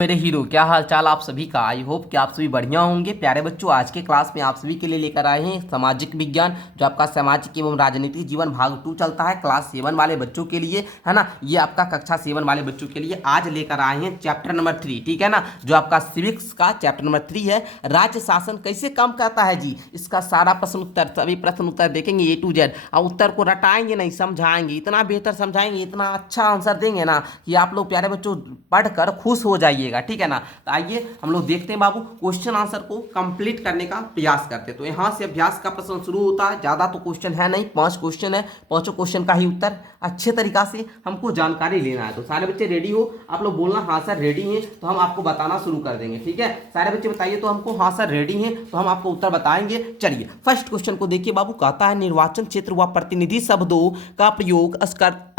मेरे हीरो, क्या हाल चाल आप सभी का। आई होप कि आप सभी बढ़िया होंगे। प्यारे बच्चों, आज के क्लास में आप सभी के लिए लेकर आए हैं सामाजिक विज्ञान, जो आपका सामाजिक एवं राजनीतिक जीवन भाग 2 चलता है क्लास 7 वाले बच्चों के लिए, है ना। ये आपका कक्षा 7 वाले बच्चों के लिए आज लेकर आए हैं चैप्टर नंबर 3, ठीक है ना, जो आपका सिविक्स का चैप्टर नंबर 3 है। राज्य शासन कैसे काम करता है जी, इसका सारा प्रश्न उत्तर, सभी प्रश्न उत्तर देखेंगे A to Z, और उत्तर को रटाएंगे नहीं, समझाएंगे, इतना बेहतर समझाएंगे, इतना अच्छा आंसर देंगे ना कि आप लोग प्यारे बच्चों पढ़कर खुश हो जाइएगा, ठीक है ना। तो आइए हम लोग देखते हैं बाबू, क्वेश्चन आंसर को कंप्लीट करने का प्रयास करते हैं। तो यहाँ से अभ्यास का प्रश्न शुरू होता है। ज़्यादा तो क्वेश्चन है नहीं, 5 क्वेश्चन है, 5 क्वेश्चन का ही उत्तर अच्छे तरीका से हमको जानकारी लेना है। तो सारे बच्चे रेडी हो, आप लोग बोलना हाँ सर रेडी हैं, तो हम आपको बताना शुरू कर देंगे, ठीक है। सारे बच्चे बताइए तो हमको हाँ सर रेडी हैं, तो हम आपको उत्तर बताएंगे। चलिए फर्स्ट क्वेश्चन को देखिए बाबू, कहता है निर्वाचन क्षेत्र व प्रतिनिधि शब्दों का प्रयोग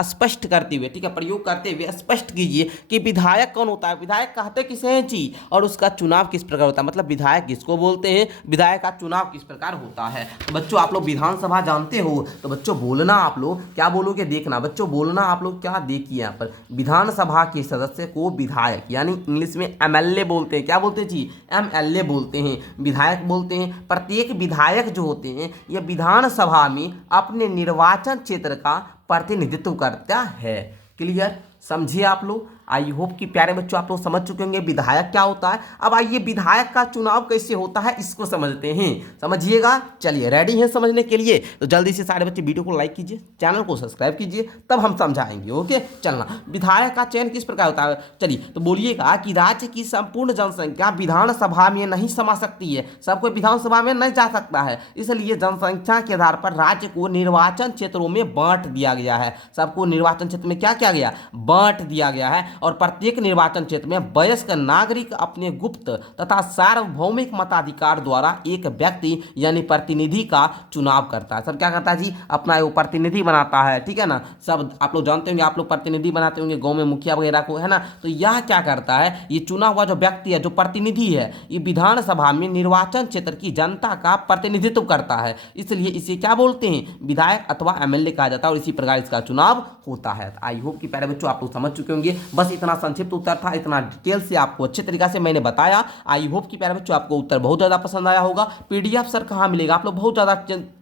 स्पष्ट करते हुए, ठीक है, प्रयोग करते हुए स्पष्ट कीजिए कि विधायक कौन होता है। विधायक कहते किसे हैं जी, और उसका चुनाव किस प्रकार होता है, मतलब विधायक किसको बोलते हैं, विधायक का चुनाव किस प्रकार होता है। तो बच्चों आप लोग विधानसभा जानते हो, तो बच्चों बोलना, आप लोग क्या बोलोगे देखना बच्चों, बोलना आप लोग क्या देखिए यहाँ पर, विधानसभा के सदस्य को विधायक यानी इंग्लिश में MLA बोलते हैं। क्या बोलते हैं जी, MLA बोलते हैं, विधायक बोलते हैं। प्रत्येक विधायक जो होते हैं ये विधानसभा में अपने निर्वाचन क्षेत्र का प्रतिनिधित्व करता है। क्लियर, समझिए आप लोग। आई होप कि प्यारे बच्चों आप लोग समझ चुके होंगे विधायक क्या होता है। अब आइए विधायक का चुनाव कैसे होता है इसको समझते हैं, समझिएगा। चलिए रेडी हैं समझने के लिए, तो जल्दी से सारे बच्चे वीडियो को लाइक कीजिए, चैनल को सब्सक्राइब कीजिए, तब हम समझाएंगे। ओके, चलना। विधायक का चयन किस प्रकार होता है, चलिए तो बोलिएगा कि राज्य की संपूर्ण जनसंख्या विधानसभा में नहीं समा सकती है, सब कोई विधानसभा में नहीं जा सकता है, इसलिए जनसंख्या के आधार पर राज्य को निर्वाचन क्षेत्रों में बांट दिया गया है। सबको निर्वाचन क्षेत्र में क्या किया गया, बांट दिया गया है। और प्रत्येक निर्वाचन क्षेत्र में वयस्क नागरिक अपने गुप्त तथा सार्वभौमिक मताधिकार द्वारा एक व्यक्ति यानी प्रतिनिधि का चुनाव करता है। सब क्या करता है जी, अपना वो प्रतिनिधि बनाता है, ठीक है ना। सब आप लोग जानते होंगे, आप लोग प्रतिनिधि बनाते होंगे गांव में मुखिया वगैरह को, है ना। तो यह क्या करता है, ये चुना हुआ जो व्यक्ति है, जो प्रतिनिधि है, ये विधानसभा में निर्वाचन क्षेत्र की जनता का प्रतिनिधित्व करता है, इसलिए इसे क्या बोलते हैं, विधायक अथवा MLA कहा जाता है, और इसी प्रकार इसका चुनाव होता है। आई होप कि प्यारे बच्चों आप लोग समझ चुके होंगे। बस इतना संक्षिप्त उत्तर था, इतना डिटेल से आपको अच्छे तरीके से मैंने बताया। आई होप कि प्यारे बच्चों आपको उत्तर बहुत ज़्यादा पसंद आया होगा। PDF सर कहाँ मिलेगा, आप लोग बहुत ज़्यादा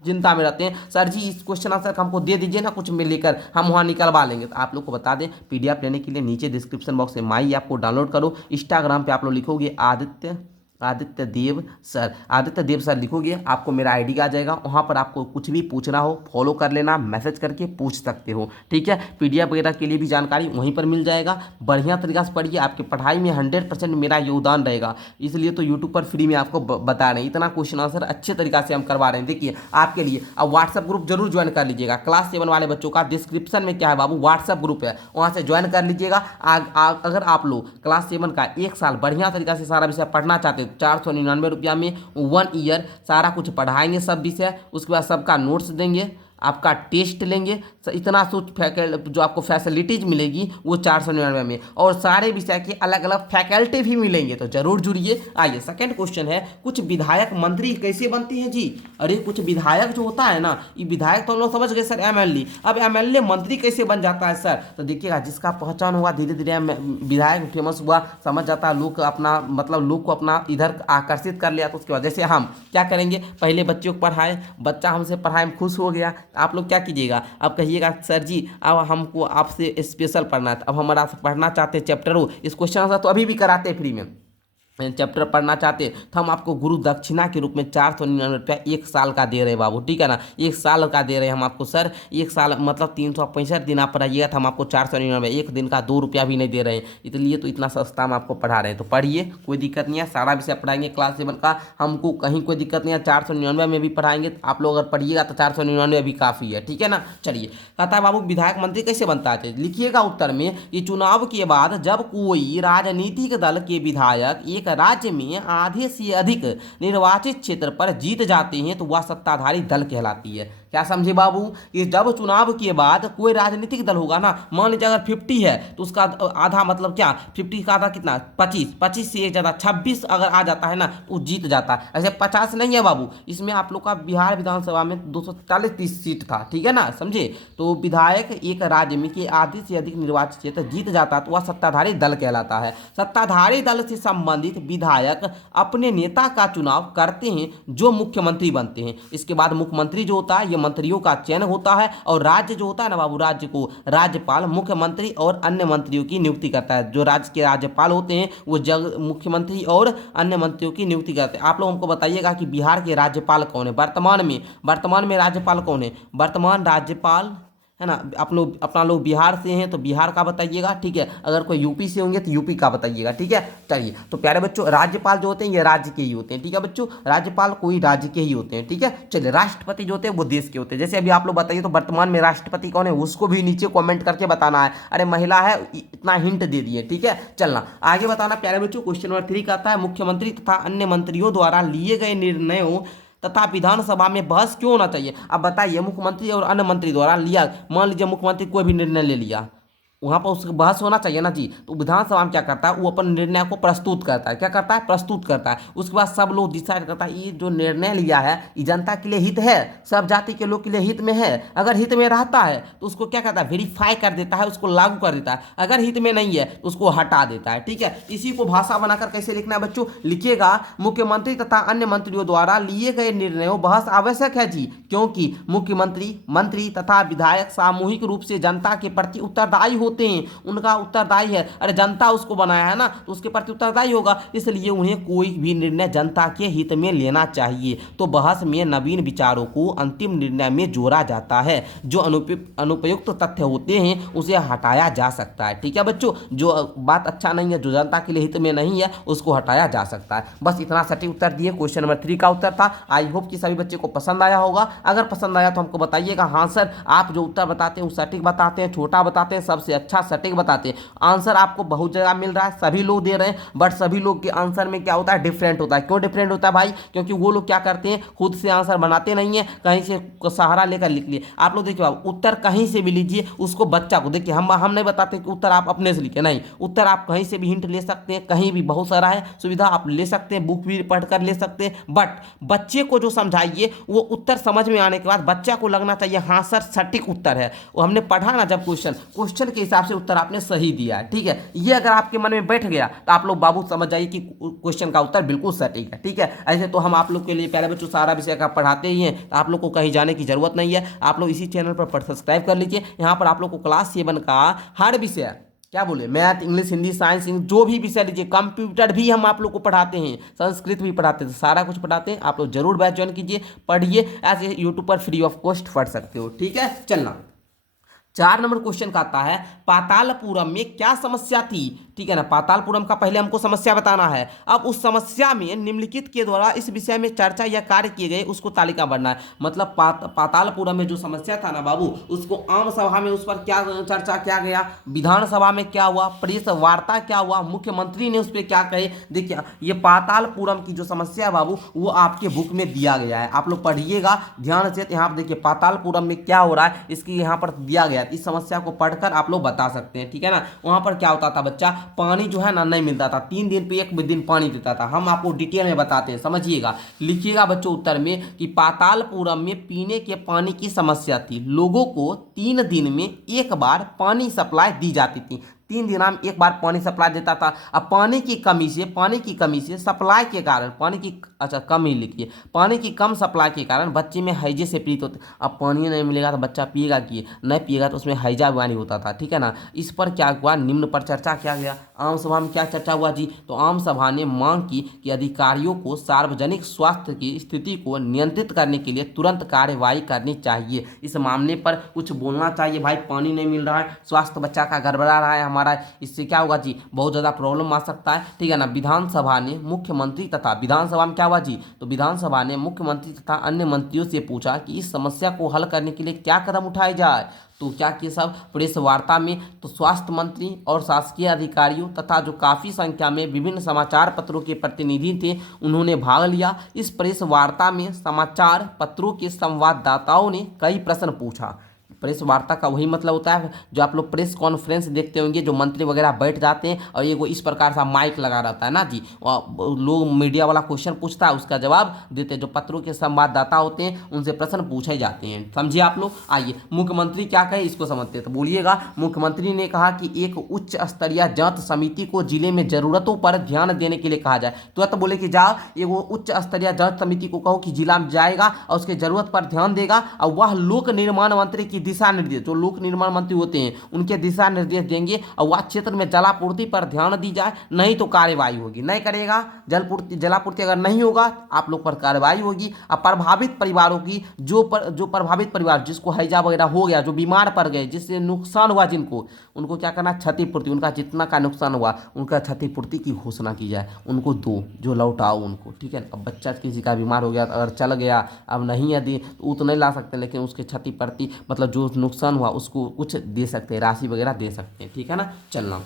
चिंता में रहते हैं, सर जी इस क्वेश्चन आंसर हमको दे दीजिए ना, कुछ में लेकर हम वहाँ निकलवा लेंगे। तो आप लोग को बता दें, PDF लेने के लिए नीचे डिस्क्रिप्शन बॉक्स में माई ऐप को डाउनलोड करो। इंस्टाग्राम पर आप लोग लिखोगे आदित्य देव सर लिखोगे, आपको मेरा ID आ जाएगा। वहाँ पर आपको कुछ भी पूछना हो फॉलो कर लेना, मैसेज करके पूछ सकते हो, ठीक है। PDF वगैरह के लिए भी जानकारी वहीं पर मिल जाएगा। बढ़िया तरीका से पढ़िए, आपकी पढ़ाई में 100% मेरा योगदान रहेगा, इसलिए तो यूट्यूब पर फ्री में आपको बता रहे हैं। इतना क्वेश्चन आंसर अच्छे तरीका से हम करवा रहे हैं, देखिए आपके लिए। अब व्हाट्सएप ग्रुप जरूर ज्वाइन कर लीजिएगा, क्लास 7 वाले बच्चों का डिस्क्रिप्शन में क्या है बाबू, व्हाट्सएप ग्रुप है, वहाँ से ज्वाइन कर लीजिएगा। अगर आप लोग क्लास 7 का 1 साल बढ़िया तरीका से सारा विषय पढ़ना चाहते 499 रुपया में 1 ईयर सारा कुछ पढ़ाएंगे, सब विषय, उसके बाद सबका नोट्स देंगे, आपका टेस्ट लेंगे, इतना जो आपको फैसिलिटीज मिलेगी वो 499 में, और सारे विषय के अलग अलग फैकल्टी भी मिलेंगे, तो जरूर जुड़िए। आइए सेकंड क्वेश्चन है, कुछ विधायक मंत्री कैसे बनते हैं जी। अरे कुछ विधायक जो होता है ना, ये विधायक तो हम लोग समझ गए सर MLA, अब MLA मंत्री कैसे बन जाता है सर, तो देखिएगा जिसका पहचान हुआ धीरे धीरे विधायक फेमस हुआ, समझ जाता है, लोग अपना मतलब लोग को अपना इधर आकर्षित कर लिया। तो उसके बाद जैसे हम क्या करेंगे, पहले बच्चों को पढ़ाए, बच्चा हमसे पढ़ाई में खुश हो गया, आप लोग क्या कीजिएगा, अब कहिएगा सर जी अब हमको आपसे स्पेशल पढ़ना है, अब हमारा पढ़ना चाहते हैं चैप्टरों, इस क्वेश्चन आंसर तो अभी भी कराते हैं फ्री में, चैप्टर पढ़ना चाहते तो हम आपको गुरु दक्षिणा के रूप में 499 रुपया 1 साल का दे रहे हैं बाबू, ठीक है ना। 1 साल का दे रहे हैं हम आपको सर, 1 साल मतलब 365 दिन आप पढ़ाइएगा तो हम आपको 499, 1 दिन का 2 रुपया भी नहीं दे रहे हैं, इसलिए तो इतना सस्ता हम आपको पढ़ा रहे हैं। तो पढ़िए, कोई दिक्कत नहीं है, सारा विषय पढ़ाएंगे क्लास 7 का, हमको कहीं कोई दिक्कत नहीं है। 499 में भी पढ़ाएंगे, आप लोग अगर पढ़िएगा तो 499 भी काफ़ी है, ठीक है ना। चलिए कहता है बाबू विधायक मंत्री कैसे बनता है, लिखिएगा उत्तर में, ये चुनाव के बाद जब कोई राजनीतिक दल के विधायक एक राज्य में आधे से अधिक निर्वाचित क्षेत्र पर जीत जाते हैं तो वह सत्ताधारी दल कहलाती है। क्या समझे बाबू? कि जब चुनाव के बाद कोई राजनीतिक दल होगा ना, मान लीजिए अगर 50 है तो उसका आधा मतलब क्या, 50 का आधा कितना, 25, 25 से एक ज़्यादा 26 अगर आ जाता है ना तो वो जीत जाता है। ऐसे 50 नहीं है बाबू, इसमें आप लोग का बिहार विधानसभा में 240 सीट था, ठीक है ना, समझे? तो विधायक एक राज्य में के आधे से अधिक निर्वाचित क्षेत्र जीत जाता है तो वह सत्ताधारी दल कहलाता है। सत्ताधारी दल से संबंधित विधायक अपने नेता का चुनाव करते हैं जो मुख्यमंत्री बनते हैं। इसके बाद मुख्यमंत्री जो होता है ये मंत्रियों का चयन होता है, और राज्य जो होता है ना बाबू, राज्य को राज्यपाल मुख्यमंत्री और अन्य मंत्रियों की नियुक्ति करता है। जो राज्य के राज्यपाल होते हैं वो मुख्यमंत्री और अन्य मंत्रियों की नियुक्ति करते हैं। आप लोग हमको बताइएगा कि बिहार के राज्यपाल कौन है वर्तमान में राज्यपाल कौन है? वर्तमान राज्यपाल है ना, आप लोग अपना लोग बिहार से हैं तो बिहार का बताइएगा, ठीक है। अगर कोई यूपी से होंगे तो यूपी का बताइएगा, ठीक है। चलिए, तो प्यारे बच्चों, राज्यपाल जो होते हैं ये राज्य के ही होते हैं, ठीक है बच्चों। राज्यपाल कोई राज्य के ही होते हैं, ठीक है। चलिए, राष्ट्रपति जो होते हैं वो देश के होते हैं। जैसे अभी आप लोग बताइए तो वर्तमान में राष्ट्रपति कौन है, उसको भी नीचे कॉमेंट करके बताना है। अरे महिला है, इतना हिंट दे दिए, ठीक है। चलना आगे बताना प्यारे बच्चों। क्वेश्चन नंबर 3 का आता है, मुख्यमंत्री तथा अन्य मंत्रियों द्वारा लिए गए निर्णयों तथा विधानसभा में बहस क्यों होना चाहिए? अब बताइए, मुख्यमंत्री और अन्य मंत्री द्वारा लिया, मान लीजिए मुख्यमंत्री कोई भी निर्णय ले लिया, वहाँ पर उसकी बहस होना चाहिए ना जी। तो विधानसभा में क्या करता है, वो अपन निर्णय को प्रस्तुत करता है। क्या करता है? प्रस्तुत करता है। उसके बाद सब लोग डिसाइड करता है ये जो निर्णय लिया है ये जनता के लिए हित है, सब जाति के लोग के लिए हित में है। अगर हित में रहता है तो उसको क्या करता है, वेरीफाई कर देता है, उसको लागू कर देता है। अगर हित में नहीं है तो उसको हटा देता है, ठीक है। इसी को भाषा बनाकर कैसे लिखना है बच्चों? लिखिएगा, मुख्यमंत्री तथा अन्य मंत्रियों द्वारा लिए गए निर्णयों बहस आवश्यक है जी, क्योंकि मुख्यमंत्री, मंत्री तथा विधायक सामूहिक रूप से जनता के प्रति उत्तरदायी होते हैं। उनका उत्तरदायी है, अरे जनता उसको बनाया है ना तो उसके प्रति उत्तरदायी होगा, इसलिए उन्हें कोई भी निर्णय जनता के हित में लेना चाहिए। तो बहस में नवीन विचारों को अंतिम निर्णय में जोड़ा जाता है। जो अनुपयुक्त तथ्य होते हैं उसे हटाया जा सकता है, ठीक है बच्चों। जो बात अच्छा नहीं है, जो जनता के लिए हित में नहीं है, उसको हटाया जा सकता है। बस इतना सटीक उत्तर दिए। क्वेश्चन नंबर 3 का उत्तर था। आई होप कि सभी बच्चे को पसंद आया होगा। अगर पसंद आया तो हमको बताइएगा, हाँ सर आप जो उत्तर बताते हैं वो सटीक बताते हैं, छोटा बताते हैं, सबसे अच्छा सटीक बताते हैं। आंसर आपको बहुत जगह मिल रहा है, सभी लोग दे रहे हैं, बट सभी लोग के आंसर में क्या होता है, डिफरेंट होता है। क्यों डिफरेंट होता है भाई? क्योंकि वो लोग क्या करते हैं, खुद से आंसर बनाते नहीं है, कहीं से सहारा लेकर लिख लिए। आप लोग देखिए बाबू, उत्तर कहीं से भी लीजिए, उसको बच्चा को देखिए, हम नहीं बताते कि उत्तर आप अपने से लिखे, नहीं, उत्तर आप कहीं से भी हिंट ले सकते हैं, कहीं भी बहुत सारा है सुविधा, आप ले सकते हैं, बुक भी पढ़कर ले सकते हैं। बट बच्चे को जो समझाइए वो उत्तर समझ में आने के बाद बच्चा को लगना चाहिए हाँ सर सटीक उत्तर है। वो हमने पढ़ा ना जब क्वेश्चन के हिसाब से उत्तर आपने सही दिया है, ठीक है। ये अगर आपके मन में बैठ गया तो आप लोग बाबू समझ जाइए कि क्वेश्चन का उत्तर बिल्कुल सटीक है, ठीक है। ऐसे तो हम आप लोग के लिए प्यारे बच्चों सारा विषय का पढ़ाते ही हैं, तो आप लोग को कहीं जाने की जरूरत नहीं है। आप लोग इसी चैनल पर सब्सक्राइब कर लीजिए। यहाँ पर आप लोग को क्लास 7 का हर विषय, क्या बोले, मैथ, इंग्लिश, हिंदी, साइंस, जो भी विषय लीजिए, कंप्यूटर भी हम आप लोग को पढ़ाते हैं, संस्कृत भी पढ़ाते हैं, सारा कुछ पढ़ाते हैं। आप लोग जरूर बैच ज्वाइन कीजिए, पढ़िए, ऐसे यूट्यूब पर फ्री ऑफ कॉस्ट पढ़ सकते हो, ठीक है। चलना 4 नंबर क्वेश्चन का आता है, पातालपुरम में क्या समस्या थी? ठीक है ना, पातालपुरम का पहले हमको समस्या बताना है। अब उस समस्या में निम्नलिखित के द्वारा इस विषय में चर्चा या कार्य किए गए उसको तालिका बनना है। मतलब पातालपुरम में जो समस्या था ना बाबू, उसको आम सभा में उस पर क्या चर्चा किया गया, विधानसभा में क्या हुआ, प्रेस वार्ता क्या हुआ, मुख्यमंत्री ने उस पर क्या कहे। देखिए, ये पातालपुरम की जो समस्या है बाबू वो आपके बुक में दिया गया है, आप लोग पढ़िएगा ध्यान से। यहाँ पर देखिए पातालपुरम में क्या हो रहा है इसकी यहाँ पर दिया गया है। इस समस्या को पढ़कर आप लोग बता सकते हैं, ठीक है ना। वहां पर क्या होता था बच्चा, पानी जो है ना नहीं मिलता था, 3 दिन पे एक दिन पानी देता था। हम आपको डिटेल में बताते हैं, समझिएगा। लिखिएगा बच्चों उत्तर में कि पातालपुरम में पीने के पानी की समस्या थी। लोगों को 3 दिन में एक बार पानी सप्लाई दी जाती थी, 3 दिन में एक बार पानी सप्लाई देता था। अब पानी की कमी से सप्लाई के कारण कम ही लिखिए, पानी की कम सप्लाई के कारण बच्चे में हैजे से पीड़ित होते। अब पानी नहीं मिलेगा तो बच्चा पिएगा कि नहीं पिएगा, तो उसमें हैजा बीमारी होता था, ठीक है ना। इस पर क्या हुआ, निम्न पर चर्चा किया गया। आम सभा में क्या चर्चा हुआ जी, तो आम सभा ने मांग की कि अधिकारियों को सार्वजनिक स्वास्थ्य की स्थिति को नियंत्रित करने के लिए तुरंत कार्यवाही करनी चाहिए। इस मामले पर कुछ बोलना चाहिए भाई, पानी नहीं मिल रहा है, स्वास्थ्य बच्चा का गड़बड़ा रहा है, हमारा इससे क्या होगा जी, बहुत ज़्यादा प्रॉब्लम आ सकता है, ठीक है ना। विधानसभा ने मुख्यमंत्री तथा विधानसभा में क्या हुआ जी, तो विधानसभा ने मुख्यमंत्री तथा अन्य मंत्रियों से पूछा कि इस समस्या को हल करने के लिए क्या कदम उठाए जाए। तो क्या किया सब प्रेस वार्ता में, तो स्वास्थ्य मंत्री और शासकीय अधिकारियों तथा जो काफ़ी संख्या में विभिन्न समाचार पत्रों के प्रतिनिधि थे उन्होंने भाग लिया। इस प्रेस वार्ता में समाचार पत्रों के संवाददाताओं ने कई प्रश्न पूछा। प्रेस वार्ता का वही मतलब होता है जो आप लोग प्रेस कॉन्फ्रेंस देखते होंगे, जो मंत्री वगैरह बैठ जाते हैं और ये वो इस प्रकार सा माइक लगा रहता है ना जी, और लोग मीडिया वाला क्वेश्चन पूछता है उसका जवाब देते हैं, जो पत्रों के संवाददाता होते हैं उनसे प्रश्न पूछे जाते हैं। समझिए आप लोग। आइए मुख्यमंत्री क्या कहे इसको समझते हैं, तो बोलिएगा। मुख्यमंत्री ने कहा कि एक उच्च स्तरीय जांच समिति को जिले में जरूरतों पर ध्यान देने के लिए कहा जाए। तो बोले कि जाओ ये वो उच्च स्तरीय जांच समिति को कहो कि जिला में जाएगा और उसके जरूरत पर ध्यान देगा, और वह लोक निर्माण मंत्री की दिशा निर्देश, जो लोक निर्माण मंत्री होते हैं उनके दिशा निर्देश देंगे, और वह क्षेत्र में जलापूर्ति पर ध्यान दी जाए, नहीं तो कार्यवाही होगी। नहीं करेगा जलापूर्ति अगर नहीं होगा आप लोग पर कार्रवाई होगी। और प्रभावित परिवारों की जो प्रभावित परिवार जिसको हैजा वगैरह हो गया, जो बीमार पड़ गए, जिससे नुकसान हुआ जिनको, उनको क्या करना, क्षतिपूर्ति, उनका जितना का नुकसान हुआ उनका क्षतिपूर्ति की घोषणा की जाए, उनको दो, जो लौटाओ उनको, ठीक है। अब बच्चा किसी का बीमार हो गया, अगर चल गया, अब नहीं यदि तो वो तो नहीं ला सकते, लेकिन उसके क्षतिपूर्ति मतलब जो नुकसान हुआ उसको कुछ दे सकते हैं, राशि वगैरह दे सकते हैं, ठीक है ना। चलना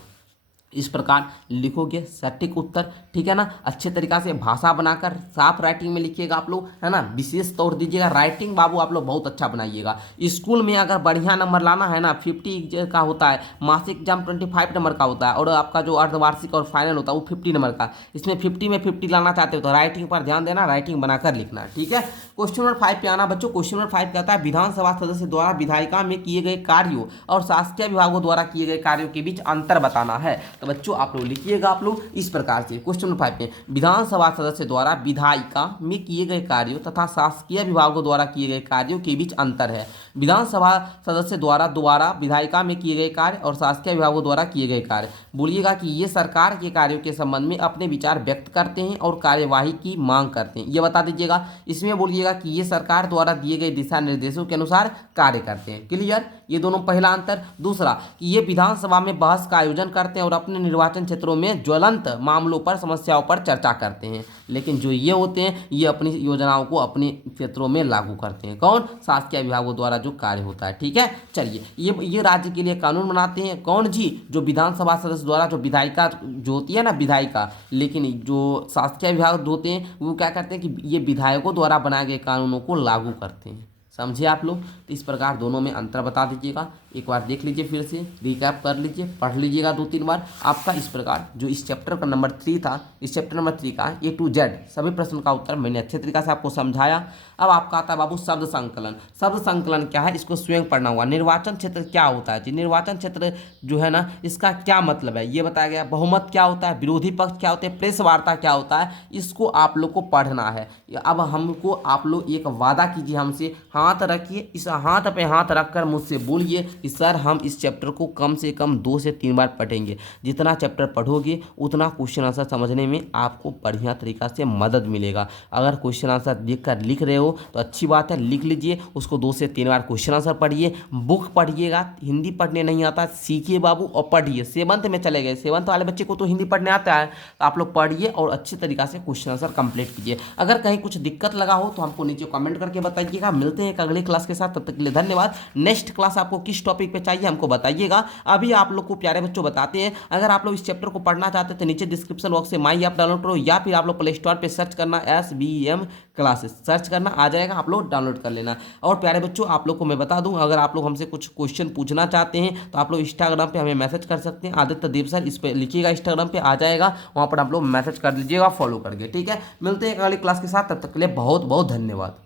इस प्रकार लिखोगे सटीक उत्तर, ठीक है ना। अच्छे तरीका से भाषा बनाकर साफ राइटिंग में लिखिएगा आप लोग, है ना। विशेष तौर दीजिएगा, राइटिंग बाबू आप लोग बहुत अच्छा बनाइएगा। स्कूल में अगर बढ़िया नंबर लाना है ना, 50 का होता है, मासिक एग्जाम 25 नंबर का होता है, और आपका जो अर्धवार्षिक और फाइनल होता है वो 50 नंबर का। इसमें 50 में 50 लाना चाहते हो तो राइटिंग पर ध्यान देना, राइटिंग बनाकर लिखना, ठीक है। क्वेश्चन नंबर 5 पे आना बच्चों। क्वेश्चन नंबर 5 कहता है विधानसभा सदस्य द्वारा विधायिका में किए गए कार्यों और शासकीय विभागों द्वारा किए गए कार्यों के बीच अंतर बताना है। तो बच्चों आप लोग लिखिएगा आप लोग इस प्रकार से। क्वेश्चन नंबर 5 में विधानसभा सदस्य द्वारा विधायिका में किए गए कार्यों तथा शासकीय विभागों द्वारा किए गए कार्यों के बीच अंतर है। विधानसभा सदस्य द्वारा विधायिका में किए गए कार्य और शासकीय विभागों द्वारा किए गए कार्य। बोलिएगा कि ये सरकार के कार्यों के संबंध में अपने विचार व्यक्त करते हैं और कार्यवाही की मांग करते हैं, ये बता दीजिएगा। इसमें बोलिएगा कि ये सरकार द्वारा दिए गए दिशा निर्देशों के अनुसार कार्य करते हैं। क्लियर, ये दोनों पहला अंतर। दूसरा कि ये विधानसभा में बहस का आयोजन करते हैं और अपने निर्वाचन क्षेत्रों में ज्वलंत मामलों पर, समस्याओं पर चर्चा करते हैं, लेकिन जो ये होते हैं ये अपनी योजनाओं को अपने क्षेत्रों में लागू करते हैं। कौन, शासकीय विभागों द्वारा जो कार्य होता है, ठीक है। चलिए ये राज्य के लिए कानून बनाते हैं कौन जी, जो विधानसभा सदस्य द्वारा जो विधायिका जो होती है ना, विधायिका, लेकिन जो शासकीय विभाग होते हैं वो क्या करते हैं कि ये विधायकों द्वारा बनाए गए कानूनों को लागू करते हैं। समझे आप लोग। तो इस प्रकार दोनों में अंतर बता दीजिएगा। एक बार देख लीजिए, फिर से रिकैप कर लीजिए, पढ़ लीजिएगा 2-3 बार। आपका इस प्रकार जो इस चैप्टर का नंबर 3 था, इस चैप्टर नंबर 3 का A to Z सभी प्रश्न का उत्तर मैंने अच्छे तरीके से आपको समझाया। अब आपका आता है बाबू शब्द संकलन। शब्द संकलन क्या है, इसको स्वयं पढ़ना होगा। निर्वाचन क्षेत्र क्या होता है जी, निर्वाचन क्षेत्र जो है ना इसका क्या मतलब है ये बताया गया। बहुमत क्या होता है, विरोधी पक्ष क्या होते हैं, प्रेस वार्ता क्या होता है, इसको आप लोग को पढ़ना है। अब हमको आप लोग एक वादा कीजिए हमसे, हाथ रखिए, इस हाथ पे हाथ रखकर मुझसे बोलिए कि सर हम इस चैप्टर को कम से कम 2 से 3 बार पढ़ेंगे। जितना चैप्टर पढ़ोगे उतना क्वेश्चन आंसर समझने में आपको बढ़िया तरीका से मदद मिलेगा। अगर क्वेश्चन आंसर देखकर लिख रहे हो तो अच्छी बात है, लिख लीजिए, उसको 2 से 3 बार क्वेश्चन आंसर पढ़िए। बुक पढ़िएगा, हिंदी पढ़ने नहीं आता सीखिए बाबू और पढ़िए। 7th में चले गए, 7th वाले बच्चे को तो हिंदी पढ़ने आता है, तो आप लोग पढ़िए और अच्छी तरीका से क्वेश्चन आंसर कंप्लीट कीजिए। अगर कहीं कुछ दिक्कत लगा हो तो हमको नीचे कमेंट करके बताइएगा। मिलते हैं एक अगली क्लास के साथ, तब तक के लिए धन्यवाद। नेक्स्ट क्लास आपको किस टॉपिक पे चाहिए हमको बताइएगा। अभी आप लोग को प्यारे बच्चों बताते हैं, अगर आप लोग इस चैप्टर को पढ़ना चाहते हैं तो नीचे डिस्क्रिप्शन बॉक्स से माई ऐप डाउनलोड करो, या फिर आप लोग प्ले स्टोर पे सर्च करना SBM क्लासेस, सर्च करना आ जाएगा, आप लोग डाउनलोड कर लेना। और प्यारे बच्चों आप लोग को मैं बता दूं, अगर आप लोग हमसे कुछ क्वेश्चन पूछना चाहते हैं तो आप लोग इंस्टाग्राम पे हमें मैसेज कर सकते हैं, आदित्य देव सर, इस पर लिखिएगा, इंस्टाग्राम पे आ जाएगा, वहाँ पर आप लोग मैसेज कर लीजिएगा फॉलो करके, ठीक है। मिलते हैं अगली क्लास के साथ, तब तक के लिए बहुत बहुत धन्यवाद।